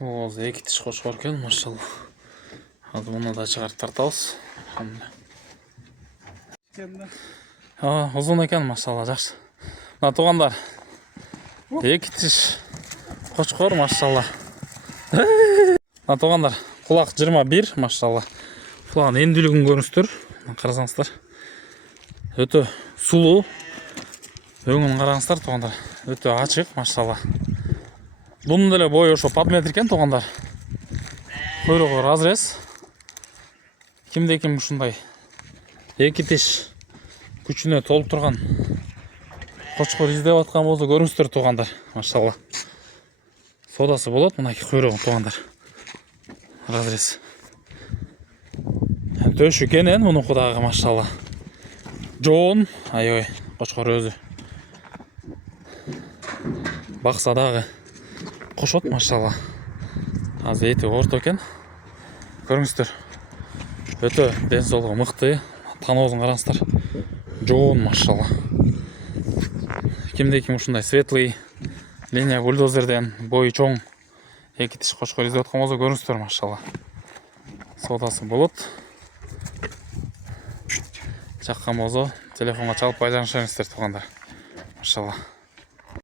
Оз эки тиш кошкор экен, машалла. Азыр муну да чыгарып тартабыз. Узун экен, машалла, жакшы. Мына туугандар, эки тиш кошкор, машалла. Мына туугандар, кулак 21, машалла. Кулагын эндүүлүгүн көрүңүздөр. Карасаңыздар. Өтө сулуу. Өңүн караңыздар, туугандар. Өтө ачык, машалла. Бунун деле бою ошо подметр экен, туугандар. Койрогу разрез. Кимде-ким ушундай эки тиш күчүнө толуп турган кочкор издеп аткан болсо көрүңүздөр, туугандар. Машалла. Содасы болот, мынакей койрогу, туугандар. Разрез. Төшү кенен мунуку дагы, машалла. Жоон, аябай кочкор өзү. Бакса дагы кошот, машалла. Азыр эти орто экен. Көрүңүздөр. Өтө ден соолугу мыкты. Таноозун караңыздар. Жоон, машалла. Кимде-ким ушундай светлый линия бульдозерден бою чоң эки тиш кочкор издеп аткан болсо көрүңүздөр, машалла. Содасы болот. Жаккан болсо телефонго чалып байланышыңыздар, туугандар. Машалла.